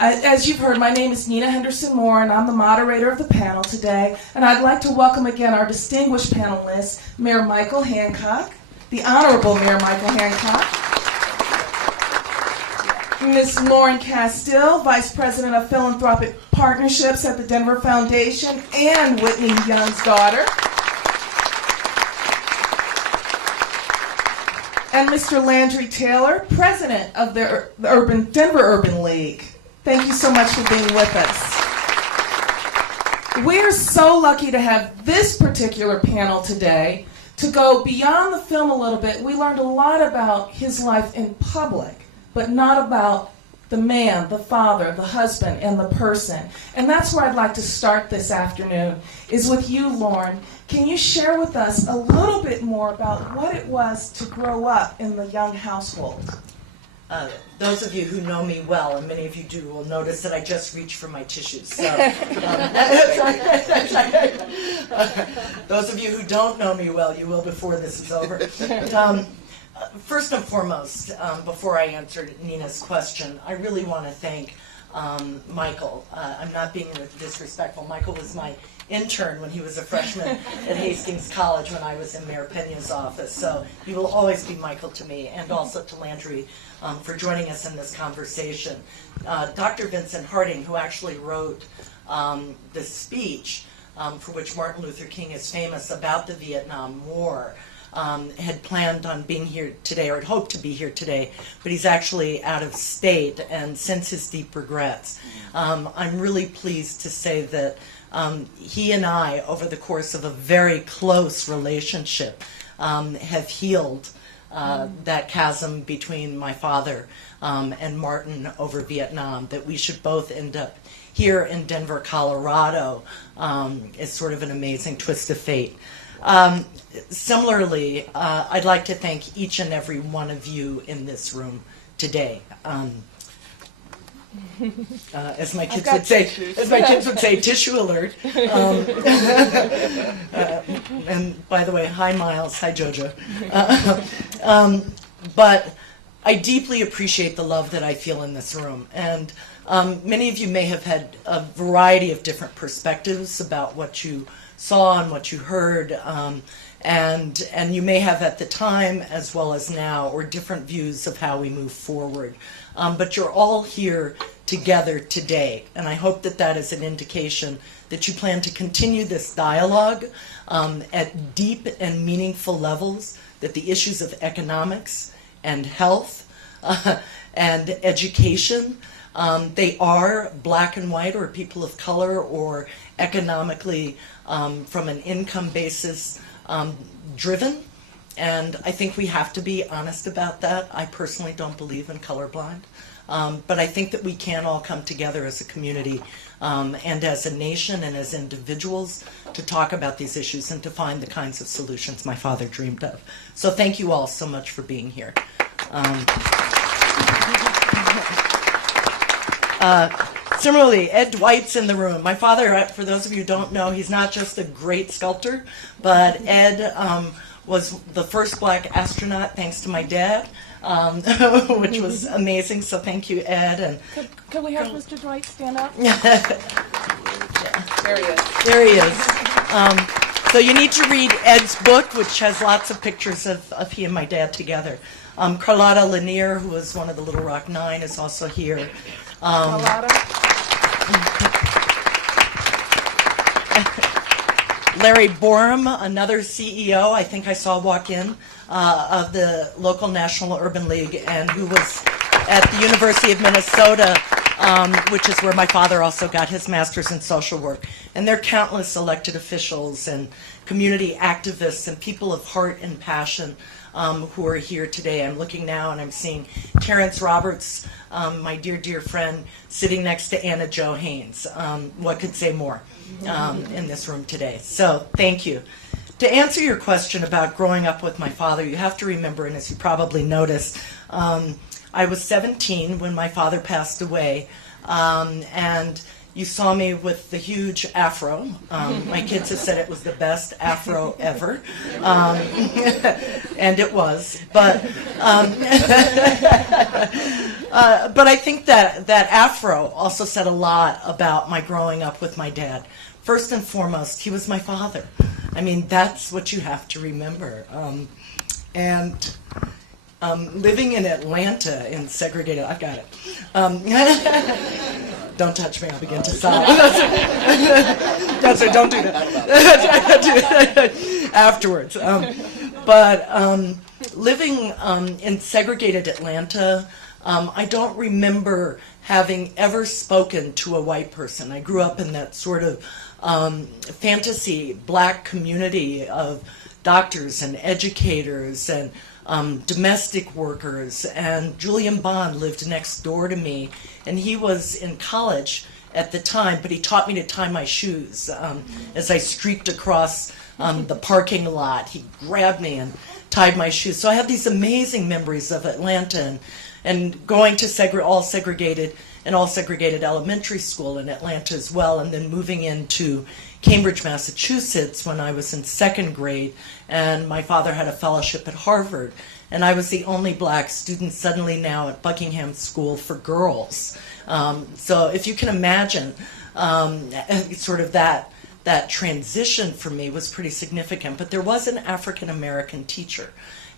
As you've heard, my name is Nina Henderson-Moore, and I'm the moderator of the panel today. And I'd like to welcome again our distinguished panelists, Mayor Michael Hancock, the Honorable Mayor Michael Hancock, Ms. Lauren Casteel, Vice President of Philanthropic Partnerships at the Denver Foundation, and Whitney Young's daughter, and Mr. Landri Taylor, President of the Denver Urban League. Thank you so much for being with us. We're so lucky to have this particular panel today to go beyond the film a little bit. We learned a lot about his life in public, but not about the man, the father, the husband, and the person. And that's where I'd like to start this afternoon, is with you, Lauren. Can you share with us a little bit more about what it was to grow up in the Young household? Those of you who know me well, and many of you do, will notice that I just reached for my tissues. So, those of you who don't know me well, you will before this is over. First and foremost, before I answer Nina's question, I really want to thank Michael. I'm not being disrespectful. Michael was my intern when he was a freshman at Hastings College when I was in Mayor Pena's office. So he will always be Michael to me, and also to Landri for joining us in this conversation. Dr. Vincent Harding, who actually wrote the speech for which Martin Luther King is famous about the Vietnam War, had planned on being here today, or had hoped to be here today, but he's actually out of state, and since his deep regrets. I'm really pleased to say that he and I, over the course of a very close relationship, have healed that chasm between my father and Martin over Vietnam, that we should both end up here in Denver, Colorado, is sort of an amazing twist of fate. Similarly, I'd like to thank each and every one of you in this room today. As my kids would say, tissue alert. And by the way, hi Miles, hi Jojo. But I deeply appreciate the love that I feel in this room, and many of you may have had a variety of different perspectives about what you saw and what you heard, and you may have at the time as well as now, or different views of how we move forward. But you're all here together today, and I hope that that is an indication that you plan to continue this dialogue at deep and meaningful levels, that the issues of economics and health and education, they are black and white, or people of color, or economically from an income basis driven, and I think we have to be honest about that. I personally don't believe in colorblind, but I think that we can all come together as a community and as a nation and as individuals to talk about these issues and to find the kinds of solutions my father dreamed of. So thank you all so much for being here. Similarly, Ed Dwight's in the room. My father, for those of you who don't know, he's not just a great sculptor, but Ed was the first black astronaut thanks to my dad, which was amazing. So thank you, Ed. And could we have Mr. Dwight stand up? There he is. There he is. So you need to read Ed's book, which has lots of pictures of he and my dad together. Carlotta Lanier, who was one of the Little Rock Nine, is also here. Larry Borum, another CEO, I think I saw walk in, of the local National Urban League, and who was at the University of Minnesota, which is where my father also got his master's in social work. And there are countless elected officials and community activists and people of heart and passion who are here today. I'm looking now and I'm seeing Terrence Roberts, my dear friend, sitting next to Anna Jo Haynes. What could say more in this room today? So thank you. To answer your question about growing up with my father, you have to remember, and as you probably noticed, I was 17 when my father passed away, and you saw me with the huge afro. My kids have said it was the best afro ever, and it was. But But I think that afro also said a lot about my growing up with my dad. First and foremost, he was my father. I mean, that's what you have to remember. And living in Atlanta in segregated, I've got it. Don't touch me, I'll begin to sob. That's it, don't do that. Afterwards. But living in segregated Atlanta, I don't remember having ever spoken to a white person. I grew up in that sort of fantasy black community of doctors and educators and domestic workers, and Julian Bond lived next door to me, and he was in college at the time, but he taught me to tie my shoes. As I streaked across the parking lot, he grabbed me and tied my shoes. So I have these amazing memories of Atlanta and going to all segregated elementary school in Atlanta as well, and then moving into Cambridge, Massachusetts when I was in second grade, and my father had a fellowship at Harvard, and I was the only black student suddenly now at Buckingham School for Girls. So if you can imagine, sort of that transition for me was pretty significant. But there was an African American teacher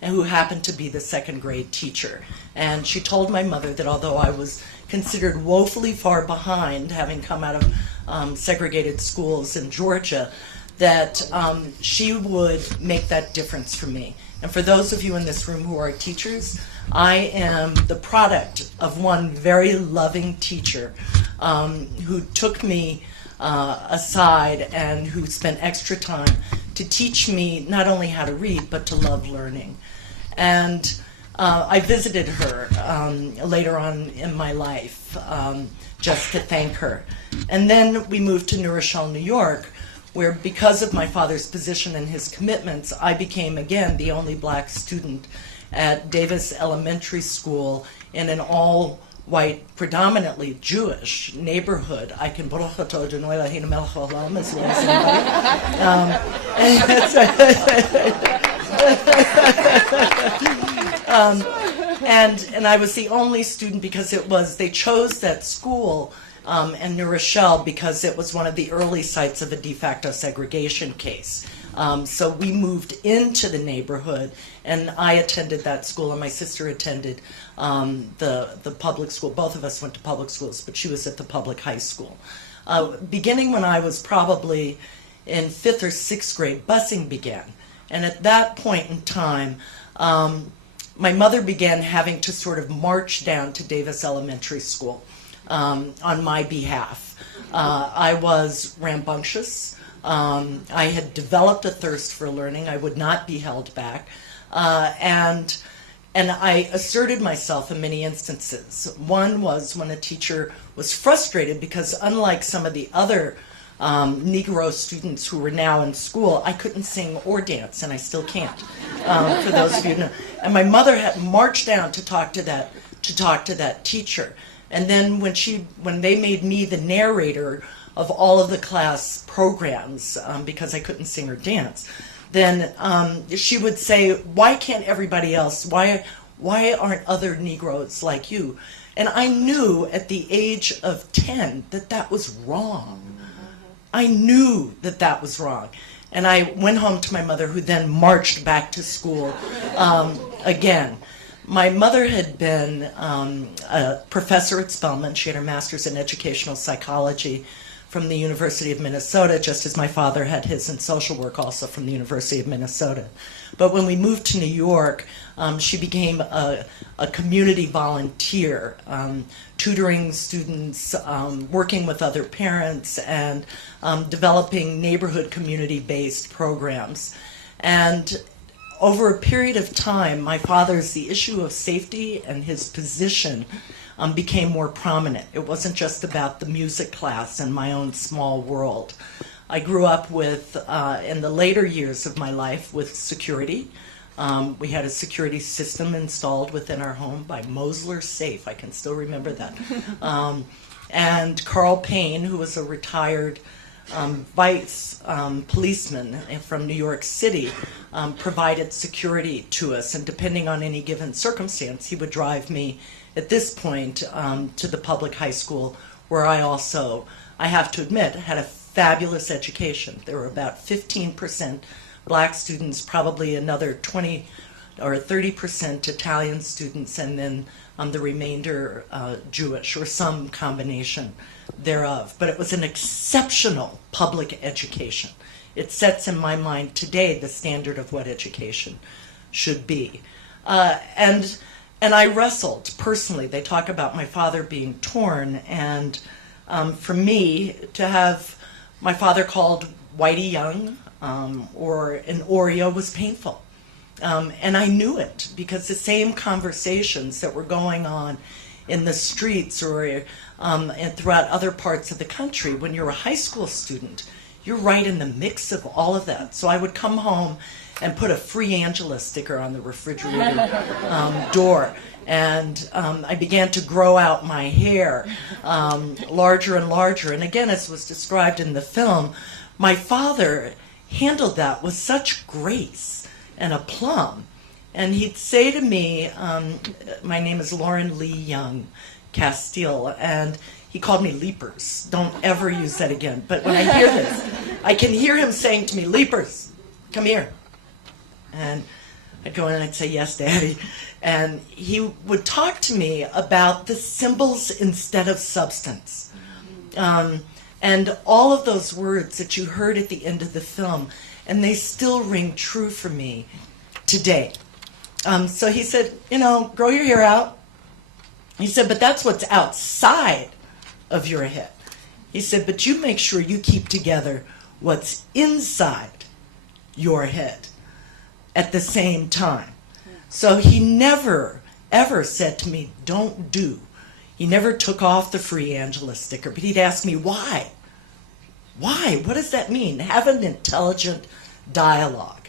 who happened to be the second grade teacher, and she told my mother that although I was considered woefully far behind, having come out of segregated schools in Georgia, that she would make that difference for me. And for those of you in this room who are teachers, I am the product of one very loving teacher who took me aside and who spent extra time to teach me not only how to read, but to love learning. And I visited her later on in my life just to thank her. And then we moved to New Rochelle, New York, where because of my father's position and his commitments, I became, again, the only black student at Davis Elementary School in an all-white, predominantly Jewish neighborhood. I can as well as anybody. And I was the only student because they chose that school in New Rochelle because it was one of the early sites of a de facto segregation case. So we moved into the neighborhood, and I attended that school, and my sister attended the public school. Both of us went to public schools, but she was at the public high school. Beginning when I was probably in 5th or 6th grade, busing began. And at that point in time, my mother began having to sort of march down to Davis Elementary School on my behalf. I was rambunctious. I had developed a thirst for learning. I would not be held back. And I asserted myself in many instances. One was when a teacher was frustrated because unlike some of the other Negro students who were now in school, I couldn't sing or dance, and I still can't, for those of you who know. And my mother had marched down to talk to that teacher. And then when they made me the narrator of all of the class programs, because I couldn't sing or dance, then she would say, "Why can't everybody else? Why aren't other Negroes like you?" And I knew at the age of 10 that was wrong. I knew that was wrong. And I went home to my mother, who then marched back to school again. My mother had been a professor at Spelman. She had her master's in educational psychology from the University of Minnesota, just as my father had his in social work also from the University of Minnesota. But when we moved to New York, she became a community volunteer, tutoring students, working with other parents, and developing neighborhood community-based programs. And over a period of time, the issue of safety and his position became more prominent. It wasn't just about the music class and my own small world. I grew up with, in the later years of my life, with security. We had a security system installed within our home by Mosler Safe. I can still remember that. And Carl Payne, who was a retired vice policeman from New York City, provided security to us, and depending on any given circumstance, he would drive me at this point to the public high school, where I have to admit, had a fabulous education. There were about 15% black students, probably another 20 or 30% Italian students, and then the remainder Jewish, or some combination thereof. But it was an exceptional public education. It sets in my mind today the standard of what education should be. And I wrestled personally. They talk about my father being torn, and for me to have my father called Whitey Young or an Oreo was painful. And I knew it because the same conversations that were going on in the streets or and throughout other parts of the country, when you're a high school student, you're right in the mix of all of that. So I would come home and put a Free Angela sticker on the refrigerator door. And I began to grow out my hair larger and larger. And again, as was described in the film, my father handled that with such grace and aplomb. And he'd say to me, my name is Lauren Lee Young, Casteel, and he called me Leapers. Don't ever use that again. But when I hear this, I can hear him saying to me, Leapers, come here. And I'd go in and I'd say, yes, Daddy. And he would talk to me about the symbols instead of substance. And all of those words that you heard at the end of the film, and they still ring true for me today. So he said, grow your hair out. He said, but that's what's outside of your head. He said, but you make sure you keep together what's inside your head at the same time. So he never, ever said to me, don't do. He never took off the Free Angela sticker, but he'd ask me, why? Why? What does that mean? Have an intelligent dialogue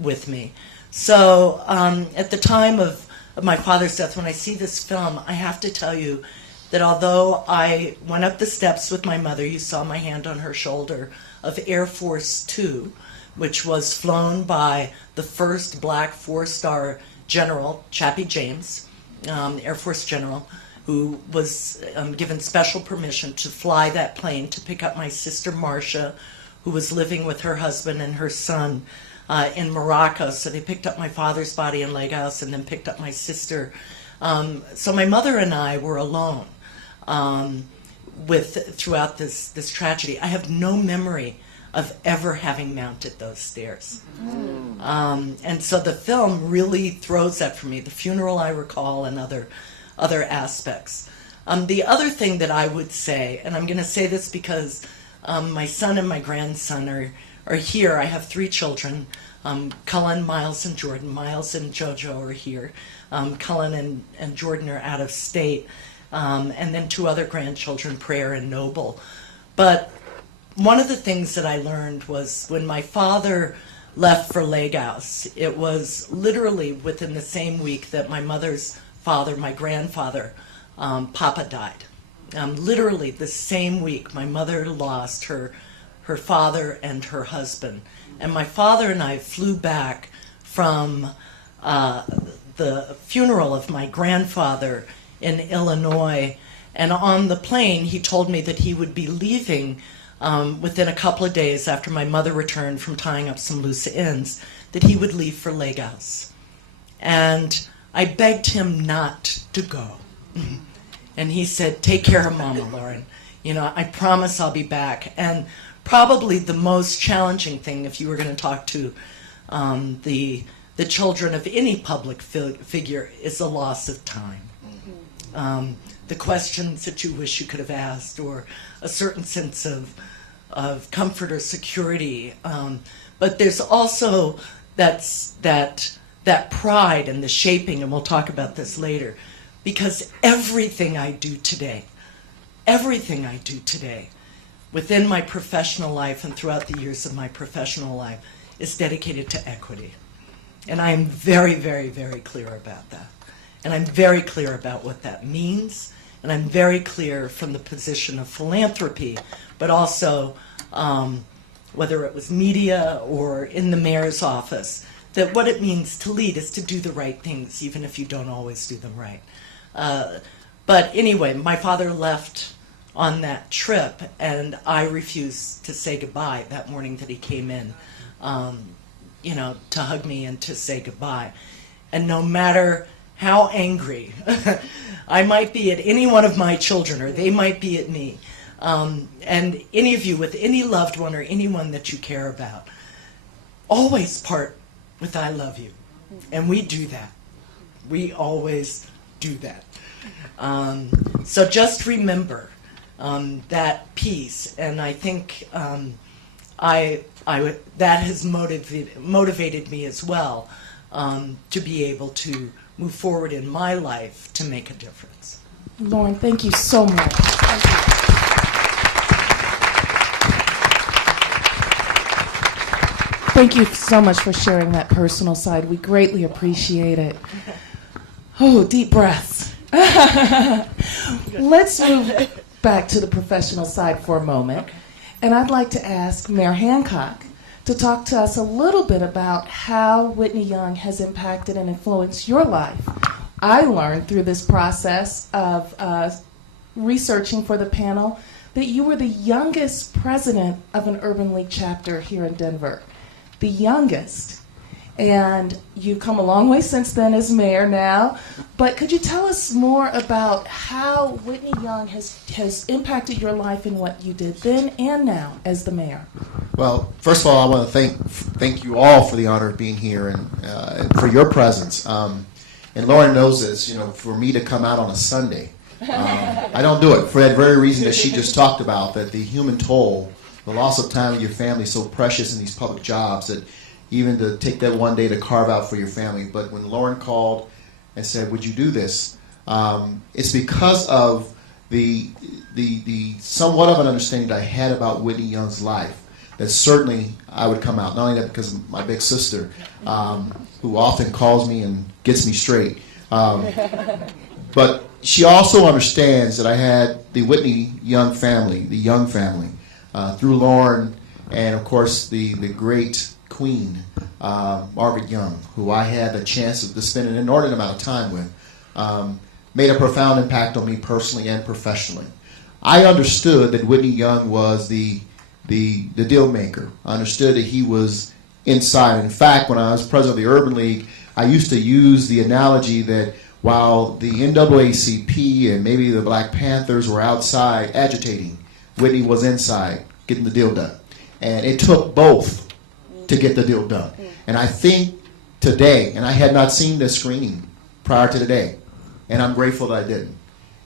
with me. So at the time of my father's death, when I see this film, I have to tell you that although I went up the steps with my mother, you saw my hand on her shoulder, of Air Force Two, which was flown by the first black four-star general, Chappie James, Air Force general, who was given special permission to fly that plane to pick up my sister Marcia, who was living with her husband and her son in Morocco. So they picked up my father's body in Lagos and then picked up my sister. So my mother and I were alone throughout this tragedy. I have no memory of ever having mounted those stairs. And so the film really throws that for me, the funeral I recall and other aspects. The other thing that I would say, and I'm going to say this because my son and my grandson are here. I have 3 children, Cullen, Miles, and Jordan. Miles and JoJo are here. Cullen and Jordan are out of state. And then 2 other grandchildren, Prayer and Noble. But one of the things that I learned was when my father left for Lagos, it was literally within the same week that my mother's father, my grandfather, Papa died. Literally the same week, my mother lost her father and her husband. And my father and I flew back from the funeral of my grandfather in Illinois. And on the plane, he told me that he would be leaving within a couple of days after my mother returned from tying up some loose ends, that he would leave for Lagos. And I begged him not to go. And he said, take care of Mama, Lauren. I promise I'll be back. And probably the most challenging thing, if you were going to talk to the children of any public figure, is the loss of time. The questions that you wish you could have asked, or a certain sense of comfort or security. But there's also that pride and the shaping, and we'll talk about this later, because everything I do today, within my professional life and throughout the years of my professional life, is dedicated to equity. And I am very, very, very clear about that. And I'm very clear about what that means. And I'm very clear from the position of philanthropy, but also whether it was media or in the mayor's office, that what it means to lead is to do the right things, even if you don't always do them right. But anyway, my father left on that trip, and I refused to say goodbye that morning that he came in, to hug me and to say goodbye. And no matter how angry I might be at any one of my children, or they might be at me, and any of you with any loved one or anyone that you care about, always part with "I love you," and we do that. We always do that. So just remember that piece, and I think that has motivated me as well to be able to move forward in my life to make a difference. Lauren, thank you so much. Thank you. Thank you so much for sharing that personal side. We greatly appreciate it. Oh, deep breaths. Let's move back to the professional side for a moment. And I'd like to ask Mayor Hancock to talk to us a little bit about how Whitney Young has impacted and influenced your life. I learned through this process of researching for the panel that you were the youngest president of an Urban League chapter here in Denver. The youngest. And you've come a long way since then as mayor now. But could you tell us more about how Whitney Young has impacted your life in what you did then and now as the mayor? Well, first of all, I want to thank you all for the honor of being here and for your presence. And Lauren knows this, for me to come out on a Sunday, I don't do it for that very reason that she just talked about, that the human toll, the loss of time with your family is so precious in these public jobs that even to take that one day to carve out for your family. But when Lauren called and said, would you do this? It's because of the somewhat of an understanding that I had about Whitney Young's life, that certainly I would come out. Not only that, because of my big sister, who often calls me and gets me straight. But she also understands that I had the Whitney Young family, the Young family, through Lauren, and of course the great Queen, Margaret Young, who I had the chance to spend an inordinate amount of time with, made a profound impact on me personally and professionally. I understood that Whitney Young was the deal maker. I understood that he was inside. In fact, when I was president of the Urban League, I used to use the analogy that while the NAACP and maybe the Black Panthers were outside agitating, Whitney was inside getting the deal done. And it took both to get the deal done. And I think today, and I had not seen this screening prior to today, and I'm grateful that I didn't.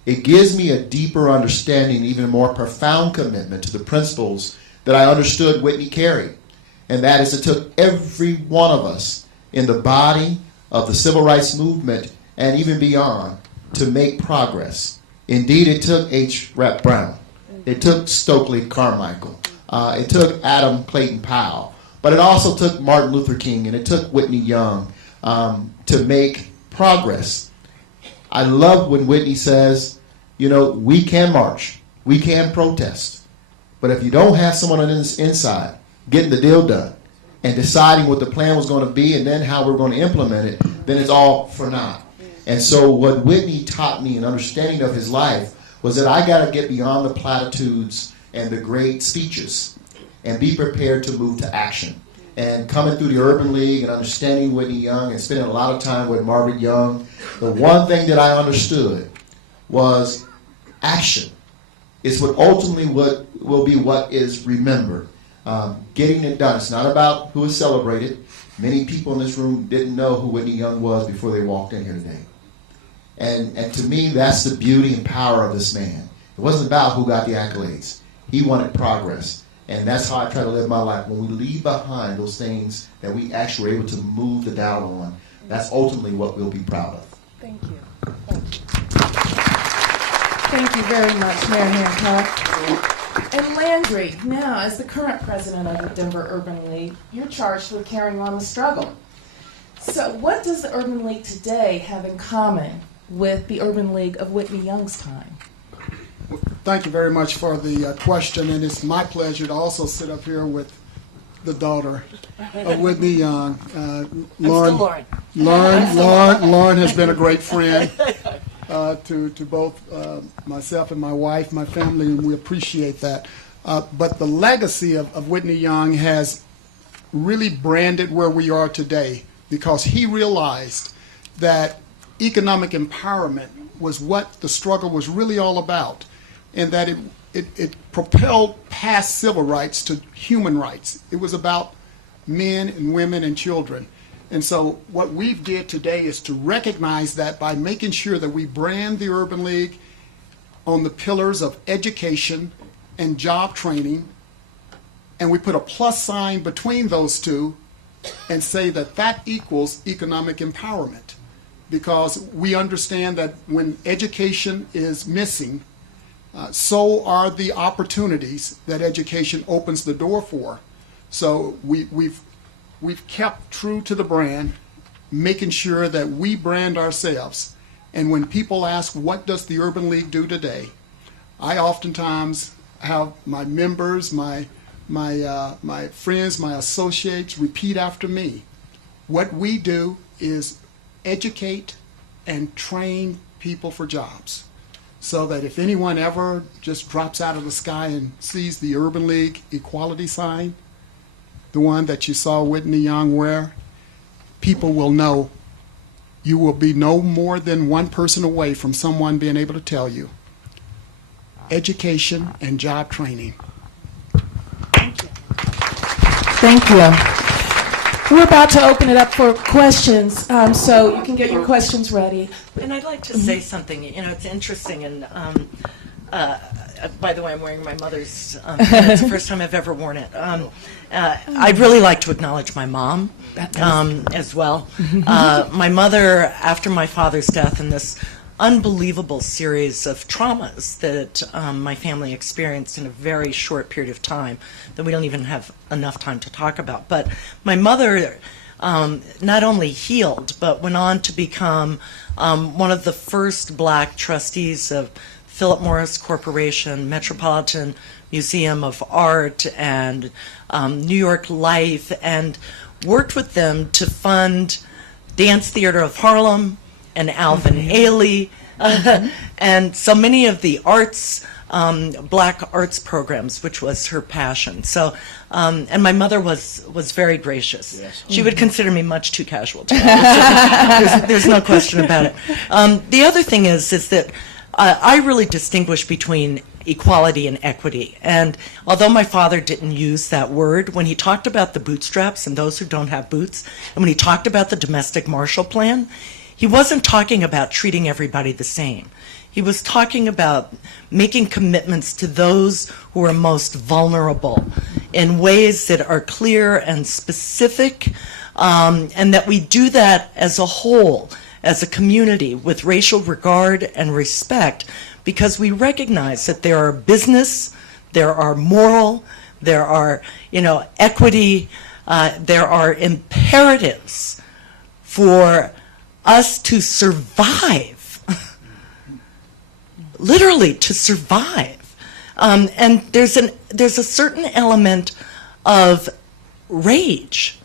It gives me a deeper understanding, even more profound commitment to the principles that I understood Whitney carried. And that is, it took every one of us in the body of the civil rights movement and even beyond to make progress. Indeed, it took H. Rep. Brown. It took Stokely Carmichael. It took Adam Clayton Powell. But it also took Martin Luther King, and it took Whitney Young to make progress. I love when Whitney says, we can march, we can protest, but if you don't have someone on the inside getting the deal done and deciding what the plan was going to be and then how we're going to implement it, then it's all for naught. And so what Whitney taught me in understanding of his life was that I got to get beyond the platitudes and the great speeches and be prepared to move to action. And coming through the Urban League and understanding Whitney Young and spending a lot of time with Margaret Young, the one thing that I understood was action is what ultimately will be what is remembered. Getting it done. It's not about who is celebrated. Many people in this room didn't know who Whitney Young was before they walked in here today. And to me, that's the beauty and power of this man. It wasn't about who got the accolades. He wanted progress. And that's how I try to live my life. When we leave behind those things that we actually were able to move the dial on, that's ultimately what we'll be proud of. Thank you. Thank you very much, Mayor Hancock. And Landri, now as the current president of the Denver Urban League, you're charged with carrying on the struggle. So what does the Urban League today have in common with the Urban League of Whitney Young's time? Thank you very much for the question, and it's my pleasure to also sit up here with the daughter of Whitney Young. Lauren has been a great friend. to both myself and my wife, my family, and we appreciate that. But the legacy of Whitney Young has really branded where we are today, because he realized that economic empowerment was what the struggle was really all about, and that it propelled past civil rights to human rights. It was about men and women and children. And so what we've did today is to recognize that by making sure that we brand the Urban League on the pillars of education and job training, and we put a plus sign between those two and say that that equals economic empowerment. Because we understand that when education is missing, so are the opportunities that education opens the door for. So we've kept true to the brand, making sure that we brand ourselves. And when people ask, what does the Urban League do today? I oftentimes have my members, my friends, my associates repeat after me. What we do is educate and train people for jobs, so that if anyone ever just drops out of the sky and sees the Urban League equality sign, the one that you saw Whitney Young wear, people will know you will be no more than one person away from someone being able to tell you education and job training. Thank you. We're about to open it up for questions, so you can get your questions ready. And I'd like to say something. You know, it's interesting, and by the way, I'm wearing my mother's. It's the first time I've ever worn it. I'd really like to acknowledge my mom as well. My mother, after my father's death, and this unbelievable series of traumas that my family experienced in a very short period of time that we don't even have enough time to talk about. But my mother not only healed, but went on to become one of the first black trustees of Philip Morris Corporation, Metropolitan Museum of Art, and New York Life, and worked with them to fund Dance Theater of Harlem and Alvin Ailey, and so many of the arts, black arts programs, which was her passion. So, and my mother was very gracious. Yes. She would consider me much too casual to there's no question about it. The other thing is that I really distinguish between equality and equity. And although my father didn't use that word, when he talked about the bootstraps and those who don't have boots, and when he talked about the domestic Marshall Plan, he wasn't talking about treating everybody the same. He was talking about making commitments to those who are most vulnerable in ways that are clear and specific, and that we do that as a whole, as a community, with racial regard and respect, because we recognize that there are business, there are moral, there are, equity, there are imperatives for us to survive, literally to survive. And there's a certain element of rage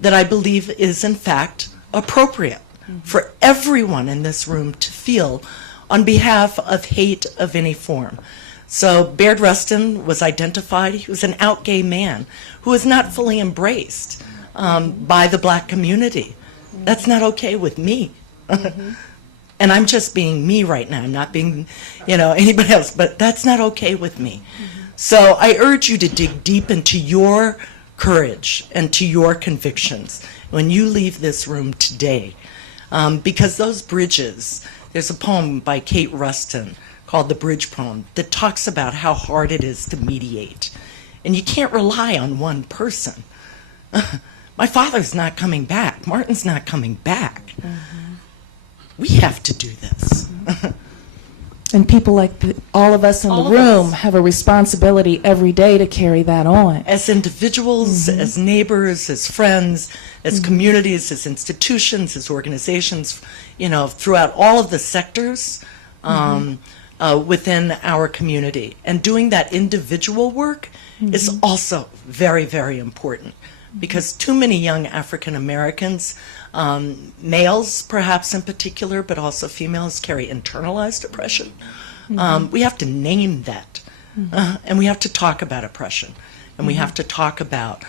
that I believe is in fact appropriate for everyone in this room to feel on behalf of hate of any form. So Baird Rustin was identified. He was an out gay man who was not fully embraced by the black community. That's not okay with me. And I'm just being me right now. I'm not being, anybody else, but that's not okay with me. So I urge you to dig deep into your courage and to your convictions when you leave this room today. Because those bridges, there's a poem by Kate Rustin called The Bridge Poem that talks about how hard it is to mediate. And you can't rely on one person. My father's not coming back. Martin's not coming back. We have to do this. And people like all of us in the room have a responsibility every day to carry that on. As individuals, as neighbors, as friends, as communities, as institutions, as organizations, throughout all of the sectors within our community. And doing that individual work is also very, very important, because too many young African Americans Males, perhaps in particular, but also females, carry internalized depression. We have to name that. And we have to talk about oppression. And we have to talk about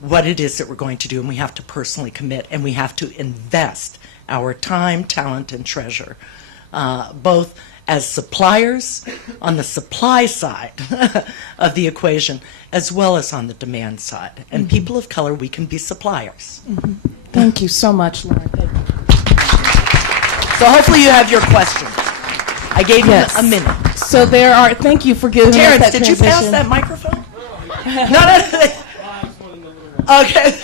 what it is that we're going to do. And we have to personally commit. And we have to invest our time, talent, and treasure, both as suppliers on the supply side of the equation, as well as on the demand side. And people of color, we can be suppliers. Thank you so much, Lauren. So hopefully you have your questions. I gave you a minute. So there are, thank you for giving us Terrence, that did you pass transition. that microphone? No. Okay.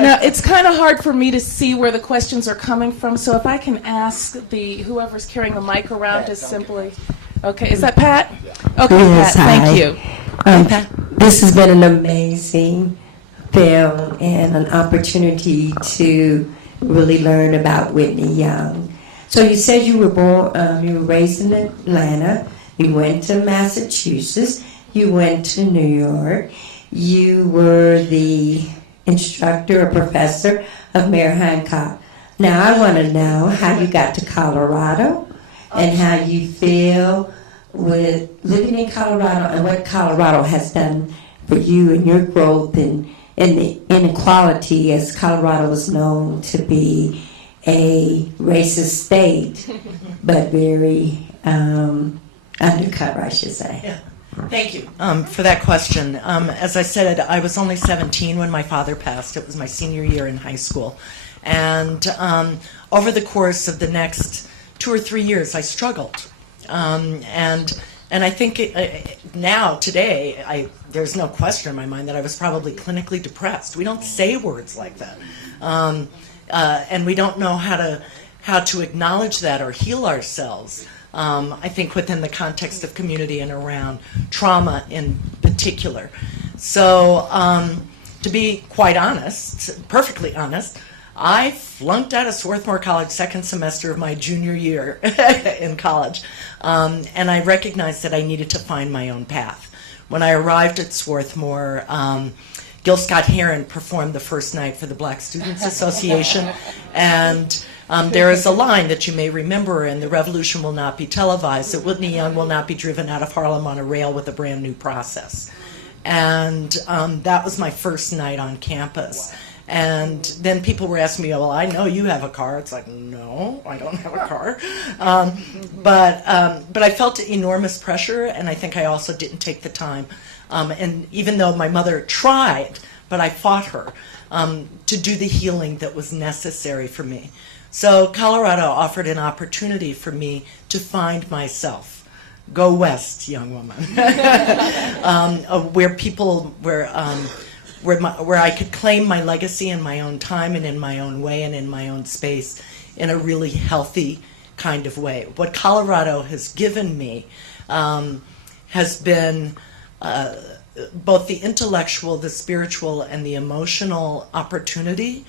Now, it's kind of hard for me to see where the questions are coming from, so if I can ask whoever's carrying the mic around to simply... Okay, is that Pat? Okay, Yes, Pat, thank hi. you. This has been an amazing film and an opportunity to really learn about Whitney Young. So you said you were raised in Atlanta, you went to Massachusetts, you went to New York, you were the instructor or professor of Mayor Hancock. Now I want to know how you got to Colorado and how you feel with living in Colorado and what Colorado has done for you and your growth and the inequality, as Colorado is known to be a racist state, but very undercover, I should say. Yeah. Thank you for that question. As I said, I was only 17 when my father passed. It was my senior year in high school. And over the course of the next 2 or 3 years, I struggled. And I think now, today, there's no question in my mind that I was probably clinically depressed. We don't say words like that. And we don't know how to acknowledge that or heal ourselves. I think within the context of community and around trauma in particular. So to be quite honest, perfectly honest, I flunked out of Swarthmore College second semester of my junior year in college. And I recognized that I needed to find my own path. When I arrived at Swarthmore, Gil Scott-Heron performed the first night for the Black Students Association, and there is a line that you may remember in "The Revolution Will Not Be Televised," that Whitney Young will not be driven out of Harlem on a rail with a brand new process. And that was my first night on campus. And then people were asking me, well, I know you have a car. It's like, no, I don't have a car. But I felt enormous pressure, and I think I also didn't take the time. And even though my mother tried, but I fought her to do the healing that was necessary for me. So Colorado offered an opportunity for me to find myself. Go west, young woman. Where I could claim my legacy in my own time and in my own way and in my own space in a really healthy kind of way. What Colorado has given me has been both the intellectual, the spiritual, and the emotional opportunity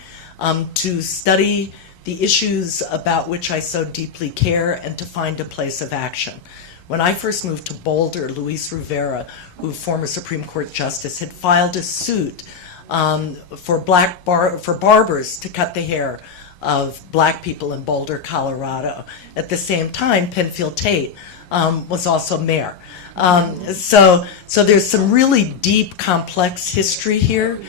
to study the issues about which I so deeply care and to find a place of action. When I first moved to Boulder, Luis Rivera, who former Supreme Court Justice, had filed a suit for barbers to cut the hair of black people in Boulder, Colorado. At the same time, Penfield Tate was also mayor. So there's some really deep, complex history here.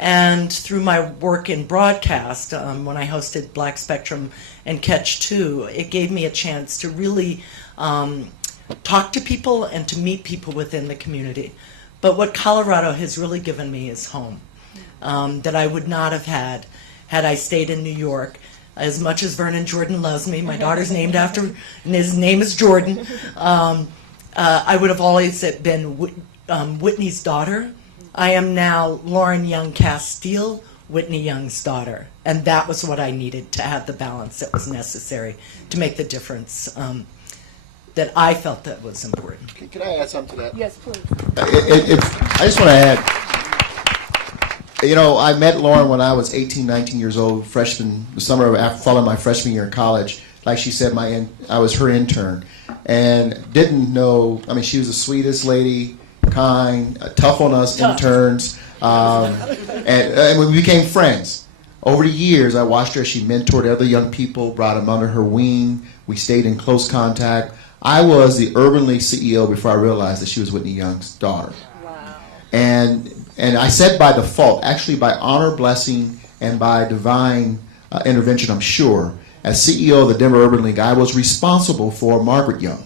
And through my work in broadcast, when I hosted Black Spectrum and Catch 2, it gave me a chance to really talk to people and to meet people within the community. But what Colorado has really given me is home that I would not have had I stayed in New York. As much as Vernon Jordan loves me, my daughter's named after, and his name is Jordan, I would have always been Whitney's daughter. I am now Lauren Young Casteel, Whitney Young's daughter. And that was what I needed to have the balance that was necessary to make the difference that I felt that was important. Can I add something to that? Yes, please. I just want to add, I met Lauren when I was 18, 19 years old, the summer following my freshman year in college. Like she said, I was her intern. And didn't know, she was the sweetest lady, kind, tough on us interns. And we became friends. over the years, I watched her as she mentored other young people, brought them under her wing. We stayed in close contact. I was the Urban League CEO before I realized that she was Whitney Young's daughter. Wow. And I said by default, actually by honor, blessing, and by divine intervention, I'm sure, as CEO of the Denver Urban League, I was responsible for Margaret Young,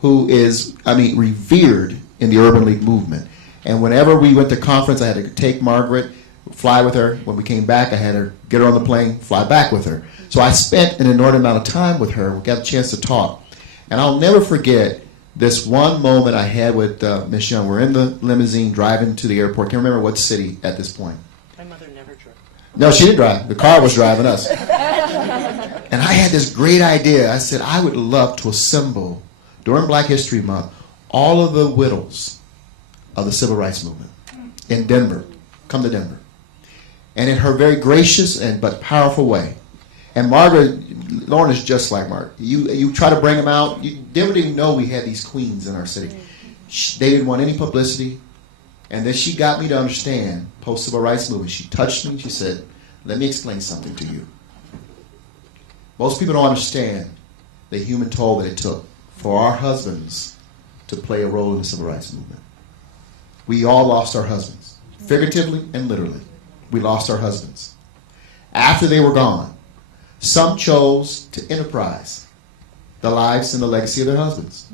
who is, revered in the Urban League movement. And whenever we went to conference, I had to take Margaret, fly with her. When we came back, I had to get her on the plane, fly back with her. So I spent an inordinate amount of time with her. We got a chance to talk. And I'll never forget this one moment I had with Miss Young. We're in the limousine driving to the airport. Can't remember what city at this point. My mother never drove. No, she didn't drive. The car was driving us. And I had this great idea. I said, I would love to assemble, during Black History Month, all of the widows of the Civil Rights Movement in Denver. Come to Denver. And in her very gracious but powerful way. And Lauren is just like Margaret. You try to bring them out. Denver didn't even know we had these queens in our city. They didn't want any publicity. And then she got me to understand post-civil rights movement. She touched me. She said, let me explain something to you. Most people don't understand the human toll that it took for our husbands to play a role in the civil rights movement. We all lost our husbands, figuratively and literally. We lost our husbands. After they were gone, some chose to enterprise the lives and the legacy of their husbands.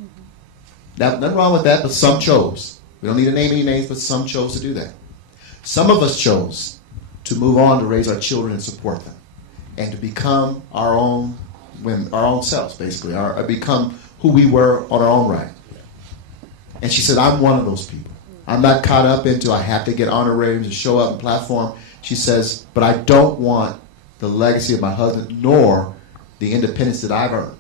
Nothing wrong with that, but some chose. We don't need to name any names, but some chose to do that. Some of us chose to move on to raise our children and support them, and to become our own women, our own selves, basically, become who we were on our own right. And she said, I'm one of those people. I'm not caught up into I have to get honorariums and show up on platform. She says, but I don't want the legacy of my husband nor the independence that I've earned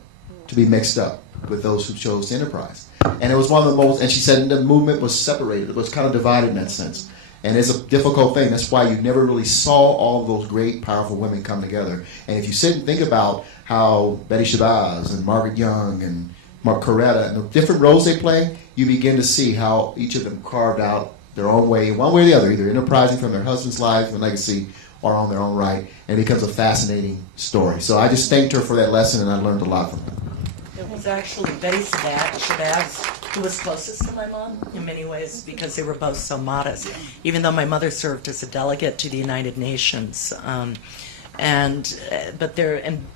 to be mixed up with those who chose to enterprise. And it was one of the most, and she said the movement was separated. It was kind of divided in that sense. And it's a difficult thing. That's why you never really saw all of those great, powerful women come together. And if you sit and think about how Betty Shabazz and Margaret Young and Mark Coretta and the different roles they play, you begin to see how each of them carved out their own way, one way or the other, either enterprising from their husband's lives and legacy or on their own right. And it becomes a fascinating story. So I just thanked her for that lesson, and I learned a lot from her. It was actually Betty Shabazz who was closest to my mom in many ways because they were both so modest, even though my mother served as a delegate to the United Nations. And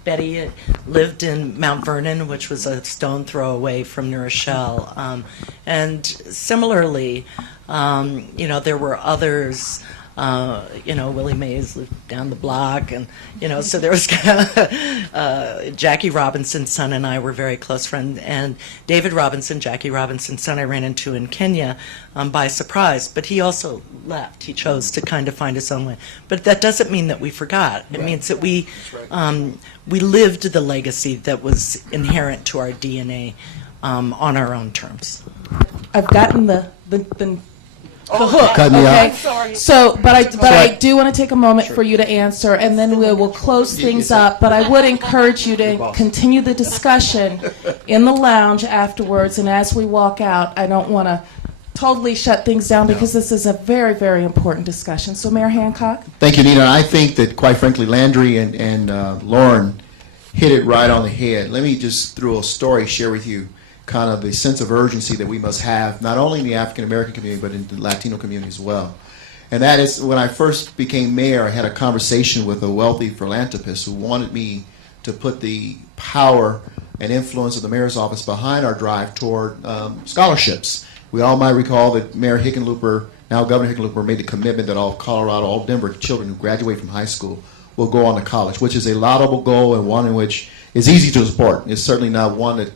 Betty lived in Mount Vernon, which was a stone throw away from New Rochelle. And similarly, there were others. Willie Mays lived down the block, and so there was Jackie Robinson's son and I were very close friends, and David Robinson, Jackie Robinson's son, I ran into in Kenya by surprise, but he also left. He chose to kind of find his own way, but that doesn't mean that we forgot. It means that we lived the legacy that was inherent to our DNA on our own terms. I've gotten the hook. Cut me Okay. off. Sorry. So, but I do want to take a moment for you to answer, and then we will close things up. But I would encourage you to continue the discussion in the lounge afterwards. And as we walk out, I don't want to totally shut things down because this is a very, very important discussion. So, Mayor Hancock. Thank you, Nina. I think that, quite frankly, Landri and Lauren hit it right on the head. Let me just, through a story, share with you kind of the sense of urgency that we must have, not only in the African-American community, but in the Latino community as well. And that is, when I first became mayor, I had a conversation with a wealthy philanthropist who wanted me to put the power and influence of the mayor's office behind our drive toward scholarships. We all might recall that Mayor Hickenlooper, now Governor Hickenlooper, made the commitment that all Colorado, all Denver children who graduate from high school will go on to college, which is a laudable goal and one in which is easy to support. It's certainly not one that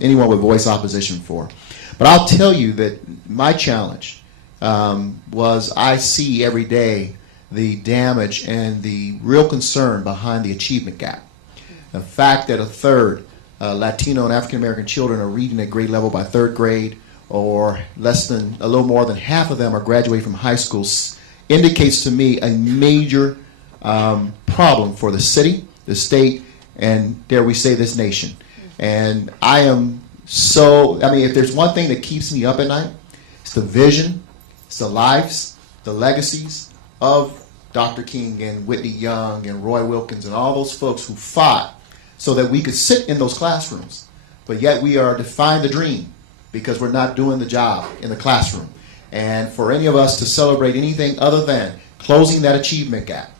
anyone would voice opposition for. But I'll tell you that my challenge was I see every day the damage and the real concern behind the achievement gap. The fact that a third Latino and African American children are reading at grade level by third grade, or a little more than half of them are graduating from high schools, indicates to me a major problem for the city, the state, and dare we say this nation. And I am if there's one thing that keeps me up at night, it's the vision, it's the lives, the legacies of Dr. King and Whitney Young and Roy Wilkins and all those folks who fought so that we could sit in those classrooms. But yet we are defying the dream because we're not doing the job in the classroom. And for any of us to celebrate anything other than closing that achievement gap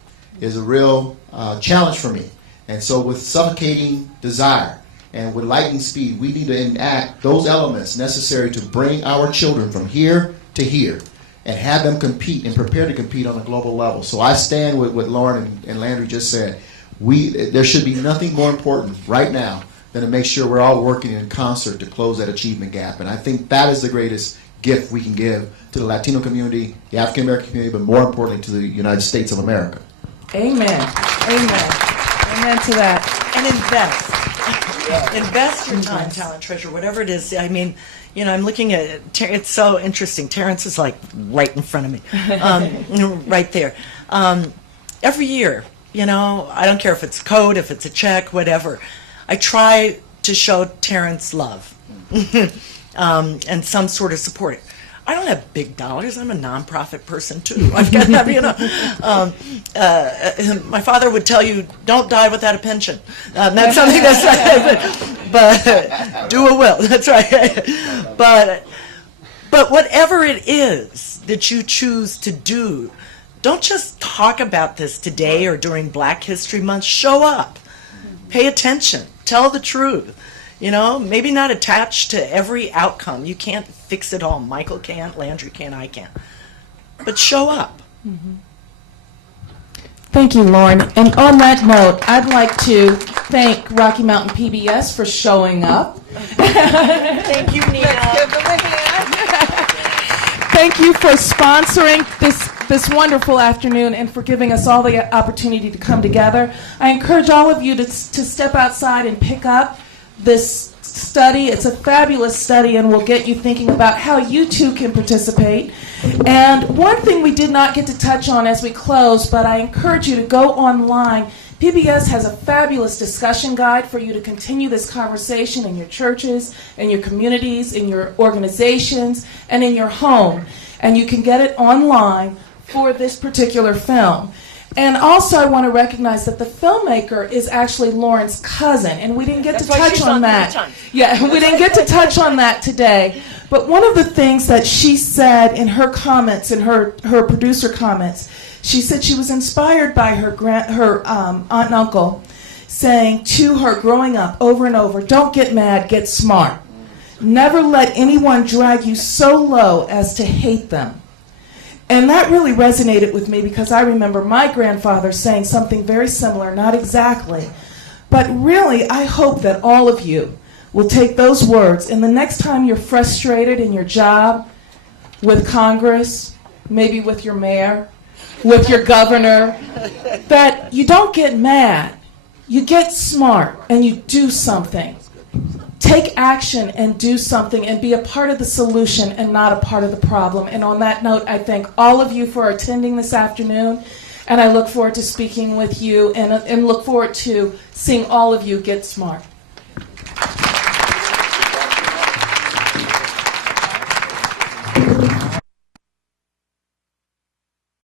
is a real challenge for me. And so with suffocating desire and with lightning speed, we need to enact those elements necessary to bring our children from here to here and have them compete and prepare to compete on a global level. So I stand with what Lauren and Landri just said. There should be nothing more important right now than to make sure we're all working in concert to close that achievement gap. And I think that is the greatest gift we can give to the Latino community, the African American community, but more importantly to the United States of America. Amen. Amen. Amen to that. And invest. Invest your time, talent, treasure, whatever it is. I mean, you know, I'm looking at it. It's so interesting. Terrence is like right in front of me, right there. Every year, you know, I don't care if it's code, if it's a check, whatever. I try to show Terrence love and some sort of support. I don't have big dollars. I'm a nonprofit person too. I've got to have, you know. My father would tell you, "Don't die without a pension." That's something that's right, but do a will. That's right. But whatever it is that you choose to do, don't just talk about this today or during Black History Month. Show up. Pay attention. Tell the truth. You know, maybe not attached to every outcome. You can't fix it all. Michael can't, Landri can't, I can't. But show up. Mm-hmm. Thank you, Lauren. And on that note, I'd like to thank Rocky Mountain PBS for showing up. Thank you, Nina. Give them a hand. Thank you for sponsoring this wonderful afternoon and for giving us all the opportunity to come together. I encourage all of you to step outside and pick up this study. It's a fabulous study and will get you thinking about how you too can participate. And one thing we did not get to touch on as we close, but I encourage you to go online. PBS has a fabulous discussion guide for you to continue this conversation in your churches, in your communities, in your organizations, and in your home. And you can get it online for this particular film. And also I want to recognize that the filmmaker is actually Lauren's cousin, and we didn't get to touch on that. Yeah, we didn't get to touch on that today. But one of the things that she said in her comments, in her producer comments, she said she was inspired by her aunt and uncle saying to her growing up over and over, "Don't get mad, get smart. Never let anyone drag you so low as to hate them." And that really resonated with me because I remember my grandfather saying something very similar, not exactly. But really, I hope that all of you will take those words, and the next time you're frustrated in your job, with Congress, maybe with your mayor, with your governor, that you don't get mad. You get smart and you do something. Take action and do something and be a part of the solution and not a part of the problem. And on that note, I thank all of you for attending this afternoon, and I look forward to speaking with you and look forward to seeing all of you get smart.